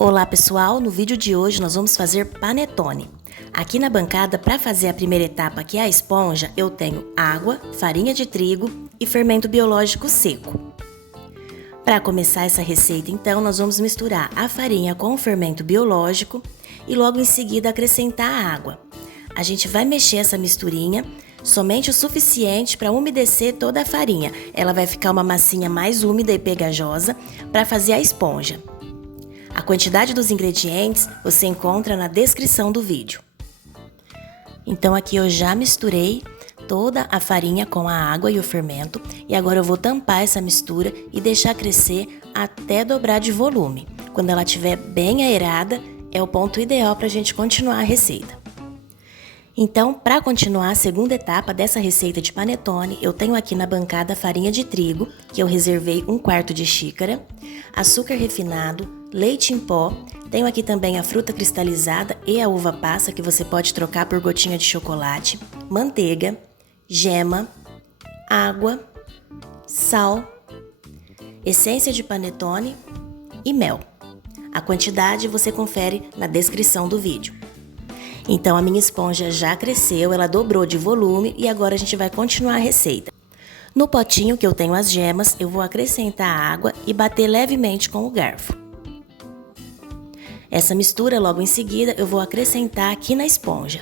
Olá pessoal, no vídeo de hoje nós vamos fazer panetone. Aqui na bancada, para fazer a primeira etapa, que é a esponja, eu tenho água, farinha de trigo e fermento biológico seco. Para começar essa receita, então, nós vamos misturar a farinha com o fermento biológico e logo em seguida acrescentar a água. A gente vai mexer essa misturinha somente o suficiente para umedecer toda a farinha. Ela vai ficar uma massinha mais úmida e pegajosa para fazer a esponja. A quantidade dos ingredientes você encontra na descrição do vídeo. Então aqui eu já misturei toda a farinha com a água e o fermento e agora eu vou tampar essa mistura e deixar crescer até dobrar de volume. Quando ela estiver bem aerada, é o ponto ideal para a gente continuar a receita. Então, para continuar a segunda etapa dessa receita de panetone, eu tenho aqui na bancada a farinha de trigo, que eu reservei 1/4 de xícara, açúcar refinado, leite em pó, tenho aqui também a fruta cristalizada e a uva passa, que você pode trocar por gotinha de chocolate, manteiga, gema, água, sal, essência de panetone e mel. A quantidade você confere na descrição do vídeo. Então a minha esponja já cresceu, ela dobrou de volume e agora a gente vai continuar a receita. No potinho que eu tenho as gemas, eu vou acrescentar a água e bater levemente com o garfo. Essa mistura, logo em seguida, eu vou acrescentar aqui na esponja.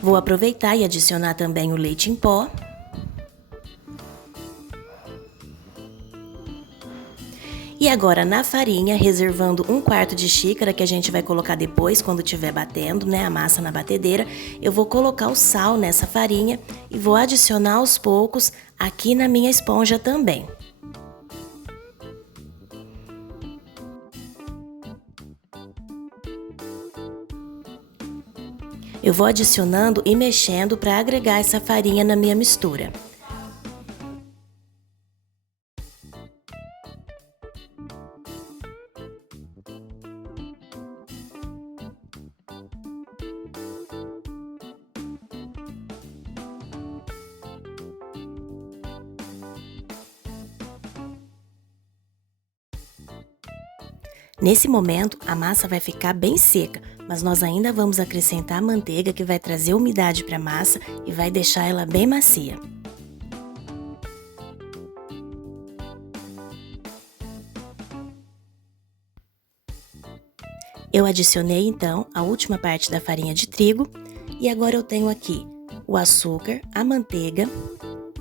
Vou aproveitar e adicionar também o leite em pó. E agora na farinha, reservando 1/4 de xícara, que a gente vai colocar depois, quando estiver batendo, né, a massa na batedeira, eu vou colocar o sal nessa farinha e vou adicionar aos poucos aqui na minha esponja também. Eu vou adicionando e mexendo para agregar essa farinha na minha mistura. Nesse momento, a massa vai ficar bem seca, mas nós ainda vamos acrescentar a manteiga, que vai trazer umidade para a massa e vai deixar ela bem macia. Eu adicionei então a última parte da farinha de trigo e agora eu tenho aqui o açúcar, a manteiga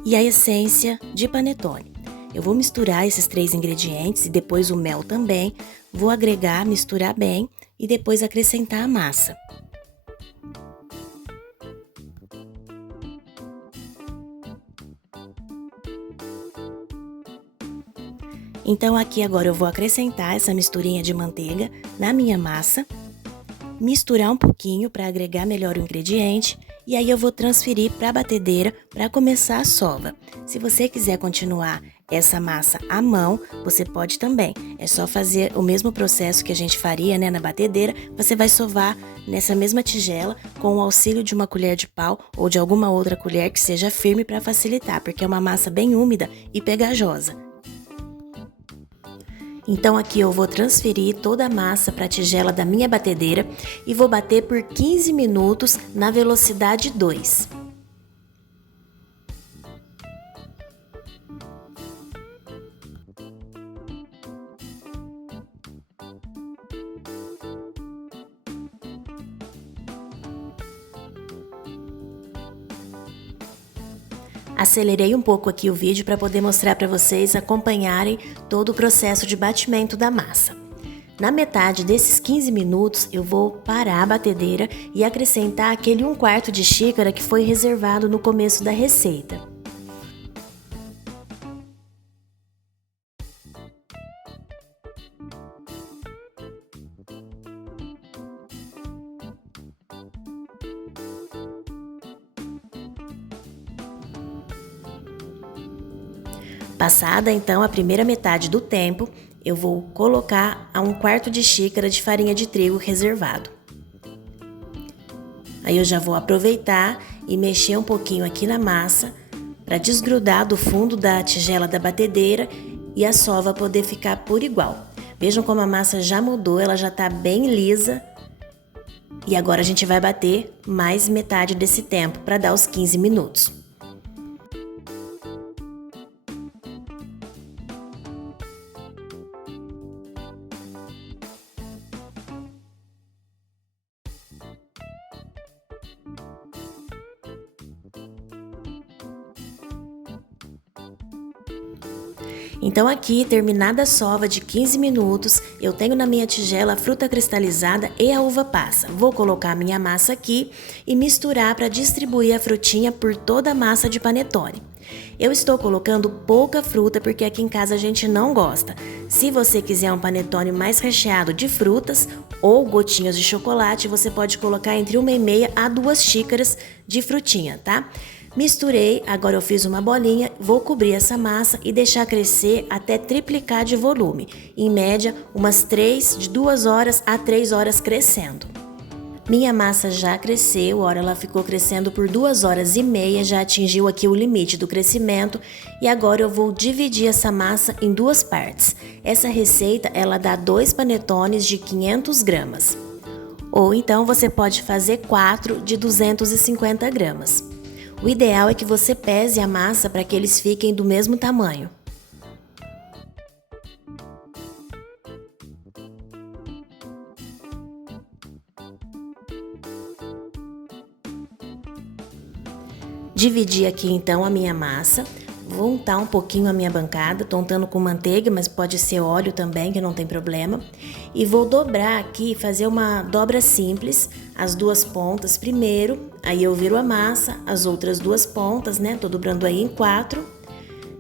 e a essência de panetone. Eu vou misturar esses 3 ingredientes e depois o mel também. Vou agregar, misturar bem e depois acrescentar a massa. Então aqui agora eu vou acrescentar essa misturinha de manteiga na minha massa, misturar um pouquinho para agregar melhor o ingrediente e aí eu vou transferir para a batedeira para começar a sova. Se você quiser continuar essa massa à mão, você pode também. É só fazer o mesmo processo que a gente faria, né, na batedeira. Você vai sovar nessa mesma tigela com o auxílio de uma colher de pau ou de alguma outra colher que seja firme para facilitar, porque é uma massa bem úmida e pegajosa. Então aqui eu vou transferir toda a massa para a tigela da minha batedeira e vou bater por 15 minutos na velocidade 2. Acelerei um pouco aqui o vídeo para poder mostrar para vocês acompanharem todo o processo de batimento da massa. Na metade desses 15 minutos, eu vou parar a batedeira e acrescentar aquele 1/4 de xícara que foi reservado no começo da receita. Passada então a primeira metade do tempo, eu vou colocar a 1/4 de xícara de farinha de trigo reservado. Aí eu já vou aproveitar e mexer um pouquinho aqui na massa para desgrudar do fundo da tigela da batedeira e a sova poder ficar por igual. Vejam como a massa já mudou, ela já está bem lisa. E agora a gente vai bater mais metade desse tempo para dar os 15 minutos. Então aqui, terminada a sova de 15 minutos, eu tenho na minha tigela a fruta cristalizada e a uva passa. Vou colocar a minha massa aqui e misturar para distribuir a frutinha por toda a massa de panetone. Eu estou colocando pouca fruta porque aqui em casa a gente não gosta. Se você quiser um panetone mais recheado de frutas ou gotinhas de chocolate, você pode colocar entre 1,5 a 2 xícaras de frutinha, tá? Misturei, agora eu fiz uma bolinha, vou cobrir essa massa e deixar crescer até triplicar de volume. Em média, de 2 horas a 3 horas crescendo. Minha massa já cresceu, ela ficou crescendo por 2 horas e meia, já atingiu aqui o limite do crescimento e agora eu vou dividir essa massa em 2 partes. Essa receita, ela dá 2 panetones de 500 gramas. Ou então você pode fazer 4 de 250 gramas. O ideal é que você pese a massa para que eles fiquem do mesmo tamanho. Dividi aqui então a minha massa, vou untar um pouquinho a minha bancada, tô untando com manteiga, mas pode ser óleo também, que não tem problema. E vou dobrar aqui, fazer uma dobra simples, as 2 pontas primeiro, aí eu viro a massa, as outras 2 pontas, né? Tô dobrando aí em 4.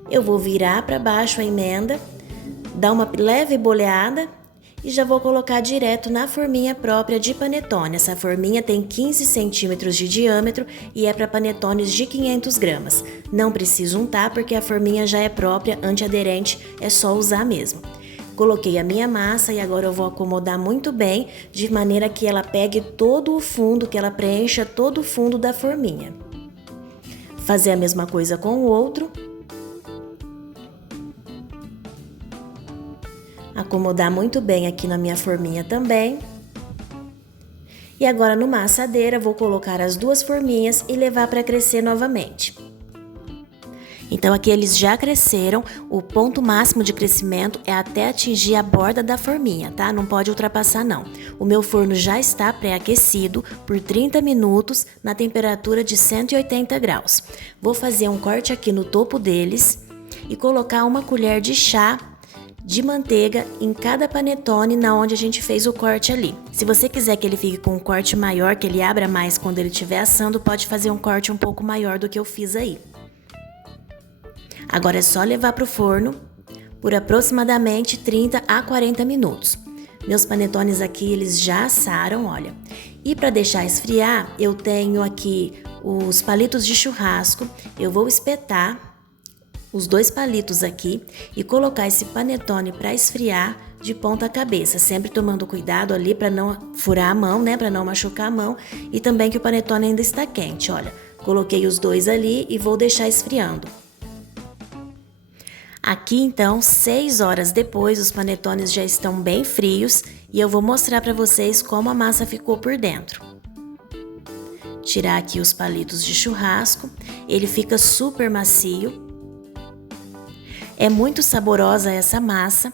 Eu vou virar para baixo a emenda, dar uma leve boleada e já vou colocar direto na forminha própria de panetone. Essa forminha tem 15 centímetros de diâmetro e é para panetones de 500 gramas. Não preciso untar porque a forminha já é própria, antiaderente, é só usar mesmo. Coloquei a minha massa e agora eu vou acomodar muito bem, de maneira que ela pegue todo o fundo, que ela preencha todo o fundo da forminha. Fazer a mesma coisa com o outro. Acomodar muito bem aqui na minha forminha também. E agora numa assadeira vou colocar as 2 forminhas e levar para crescer novamente. Então aqui eles já cresceram, o ponto máximo de crescimento é até atingir a borda da forminha, tá? Não pode ultrapassar não. O meu forno já está pré-aquecido por 30 minutos na temperatura de 180 graus. Vou fazer um corte aqui no topo deles e colocar 1 colher de chá de manteiga em cada panetone na onde a gente fez o corte ali. Se você quiser que ele fique com um corte maior, que ele abra mais quando ele estiver assando, pode fazer um corte um pouco maior do que eu fiz aí. Agora é só levar para o forno por aproximadamente 30 a 40 minutos. Meus panetones aqui, eles já assaram, olha. E para deixar esfriar, eu tenho aqui os palitos de churrasco. Eu vou espetar os 2 palitos aqui e colocar esse panetone para esfriar de ponta cabeça, sempre tomando cuidado ali para não furar a mão, né, para não machucar a mão e também que o panetone ainda está quente, olha. Coloquei os 2 ali e vou deixar esfriando. Aqui então, 6 horas depois, os panetones já estão bem frios e eu vou mostrar para vocês como a massa ficou por dentro. Tirar aqui os palitos de churrasco, ele fica super macio. É muito saborosa essa massa.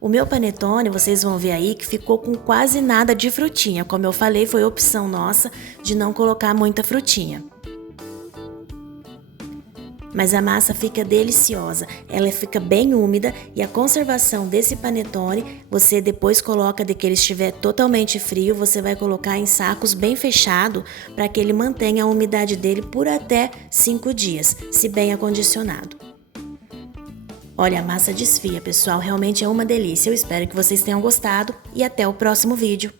O meu panetone, vocês vão ver aí que ficou com quase nada de frutinha. Como eu falei, foi opção nossa de não colocar muita frutinha. Mas a massa fica deliciosa, ela fica bem úmida e a conservação desse panetone, você depois coloca de que ele estiver totalmente frio, você vai colocar em sacos bem fechados para que ele mantenha a umidade dele por até 5 dias, se bem acondicionado. Olha, a massa desfia, pessoal, realmente é uma delícia. Eu espero que vocês tenham gostado e até o próximo vídeo.